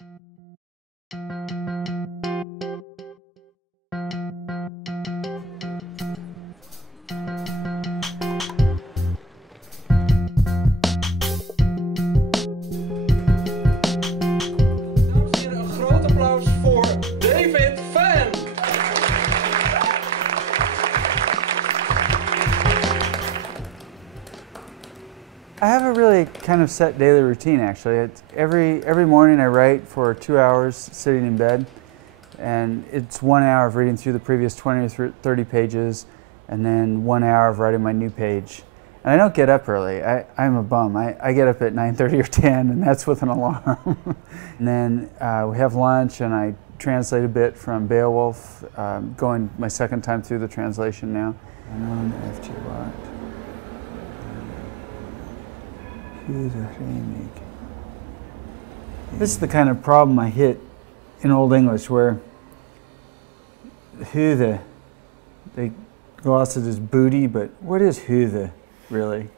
Een groot applaus voor David Vann. I have a really kind of set daily routine, actually. It's every morning I write for 2 hours sitting in bed, and it's 1 hour of reading through the previous 20 or 30 pages, and then 1 hour of writing my new page. And I don't get up early. I'm a bum. I get up at 9:30 or 10, and that's with an alarm. And then we have lunch, and I translate a bit from Beowulf, going my second time through the translation now. This is the kind of problem I hit in Old English, where huthe, they gloss it as booty, but what is huthe really?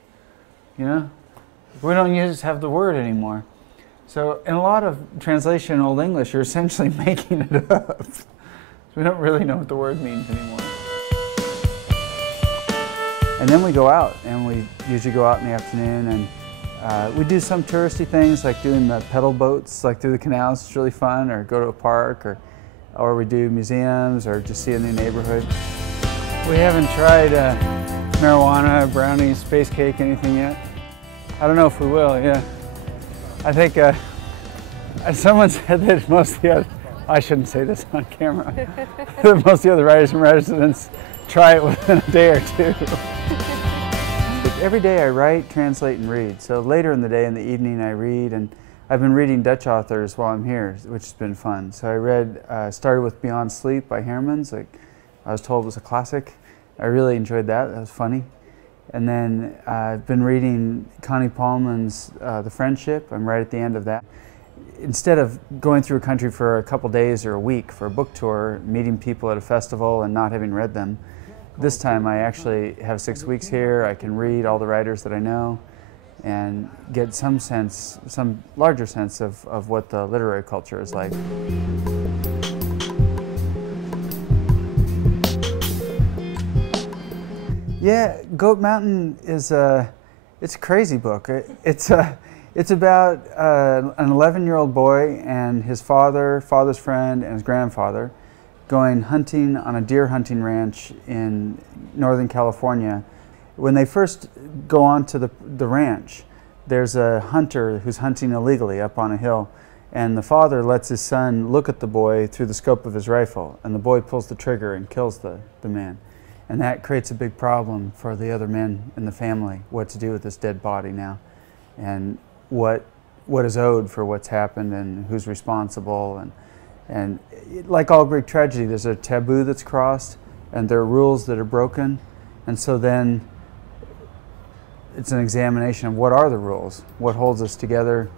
You know? We don't just have the word anymore. So in a lot of translation in Old English, you're essentially making it up. We don't really know what the word means anymore. And then we go out, and we usually go out in the afternoon, and we do some touristy things, like doing the pedal boats, like through the canals. It's really fun, or go to a park, or we do museums, or just see a new neighborhood. We haven't tried marijuana, brownies, space cake, anything yet. I don't know if we will, yeah. I think someone said that most of the other, I shouldn't say this on camera, that most of the other writers and residents try it within a day or two. Every day I write, translate, and read. So later in the day, in the evening, I read, and I've been reading Dutch authors while I'm here, which has been fun. So I read, started with Beyond Sleep by Hermans. Like I was told it was a classic. I really enjoyed that. That was funny. And then I've been reading Connie Palman's The Friendship. I'm right at the end of that. Instead of going through a country for a couple days or a week for a book tour, meeting people at a festival and not having read them, this time I actually have 6 weeks here. I can read all the writers that I know and get some sense, some larger sense of what the literary culture is like. Yeah, Goat Mountain is it's a crazy book. It's about an 11-year-old boy and his father's friend, and his grandfather going hunting on a deer hunting ranch in Northern California. When they first go onto the ranch, there's a hunter who's hunting illegally up on a hill, and the father lets his son look at the boy through the scope of his rifle, and the boy pulls the trigger and kills the man. And that creates a big problem for the other men in the family, what to do with this dead body now, and what is owed for what's happened, and who's responsible. And like all Greek tragedy, there's a taboo that's crossed, and there are rules that are broken, and so then it's an examination of what are the rules, what holds us together,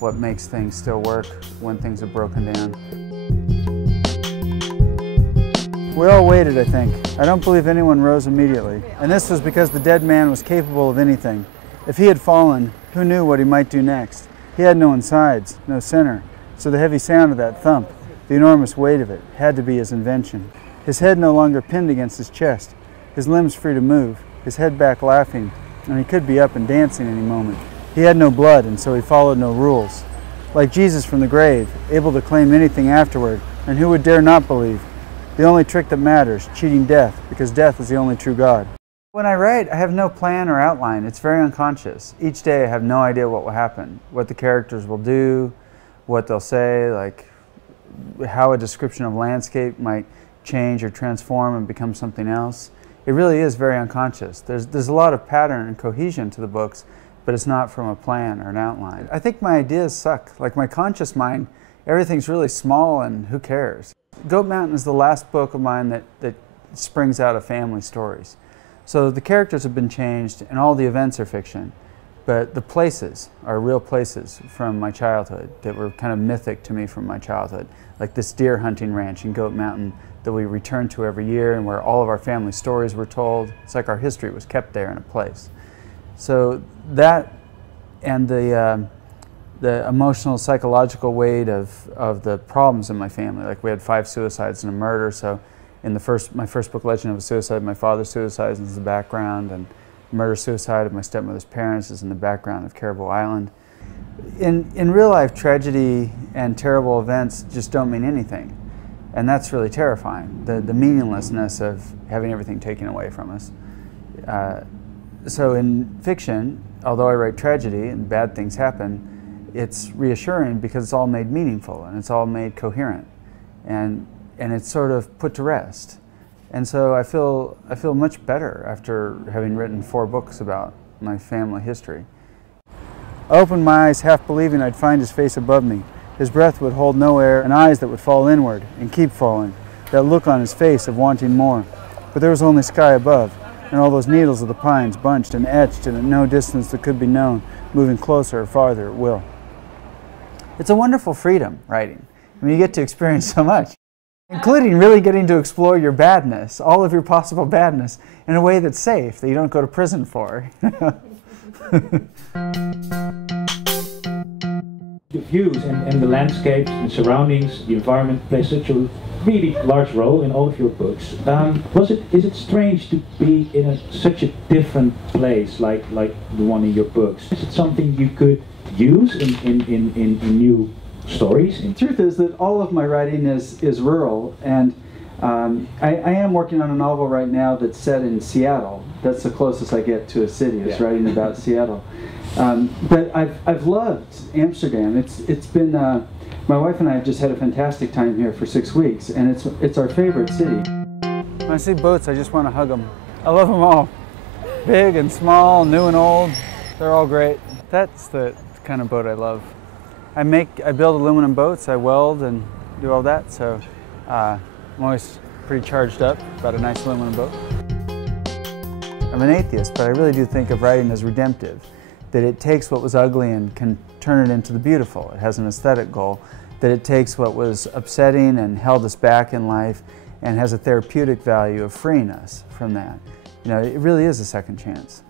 what makes things still work when things have broken down. We all waited, I think. I don't believe anyone rose immediately, and this was because the dead man was capable of anything. If he had fallen, who knew what he might do next? He had no insides, no center. So the heavy sound of that thump, the enormous weight of it, had to be his invention. His head no longer pinned against his chest, his limbs free to move, his head back laughing, and he could be up and dancing any moment. He had no blood, and so he followed no rules. Like Jesus from the grave, able to claim anything afterward, and who would dare not believe? The only trick that matters, cheating death, because death is the only true God. When I write, I have no plan or outline. It's very unconscious. Each day I have no idea what will happen, what the characters will do, what they'll say, like how a description of landscape might change or transform and become something else. It really is very unconscious. There's a lot of pattern and cohesion to the books, but it's not from a plan or an outline. I think my ideas suck. Like my conscious mind, everything's really small and who cares? Goat Mountain is the last book of mine that springs out of family stories. So the characters have been changed and all the events are fiction, but the places are real places from my childhood that were kind of mythic to me from my childhood. Like this deer hunting ranch in Goat Mountain that we return to every year and where all of our family stories were told. It's like our history was kept there in a place. So that and the the emotional, psychological weight of the problems in my family. Like we had 5 suicides and a murder, so in my first book, Legend of a Suicide, my father's suicide is the background, and murder-suicide of my stepmother's parents is in the background of Caribou Island. In real life, tragedy and terrible events just don't mean anything. And that's really terrifying, the meaninglessness of having everything taken away from us. So in fiction, although I write tragedy and bad things happen, it's reassuring because it's all made meaningful and it's all made coherent. And it's sort of put to rest. And so I feel much better after having written 4 books about my family history. I opened my eyes, half believing I'd find his face above me. His breath would hold no air, and eyes that would fall inward and keep falling, that look on his face of wanting more. But there was only sky above, and all those needles of the pines bunched and etched, and at no distance that could be known, moving closer or farther at will. It's a wonderful freedom, writing. I mean, you get to experience so much, including really getting to explore your badness, all of your possible badness, in a way that's safe, that you don't go to prison for. The views and the landscapes and surroundings, the environment plays such a really large role in all of your books. Is it strange to be in such a different place like the one in your books? Is it something you could use in new stories? The truth is that all of my writing is rural, and I am working on a novel right now that's set in Seattle. That's the closest I get to a city, is writing about Seattle. But I've loved Amsterdam. It's been my wife and I have just had a fantastic time here for 6 weeks, and it's our favorite city. When I see boats, I just want to hug them. I love them all, big and small, new and old. They're all great. That's the kind of boat I love. I build aluminum boats. I weld and do all that. So I'm always pretty charged up about a nice aluminum boat. I'm an atheist, but I really do think of writing as redemptive. That it takes what was ugly and can turn it into the beautiful. It has an aesthetic goal. That it takes what was upsetting and held us back in life and has a therapeutic value of freeing us from that. You know, it really is a second chance.